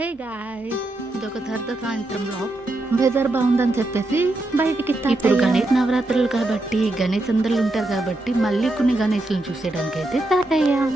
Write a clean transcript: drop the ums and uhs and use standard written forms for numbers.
Hey guys, ఇదొక సరదా సాయంత్రం బ్లాగ్. వెదర్ బాగుందని చెప్పేసి బయటికి ఇప్పుడు గణేష్ నవరాత్రులు కాబట్టి గణేష్ అందరూ ఉంటారు కాబట్టి మళ్ళీ కొన్ని గణేష్లను చూసేయడానికి అయితే స్టార్ట్ అయ్యాం.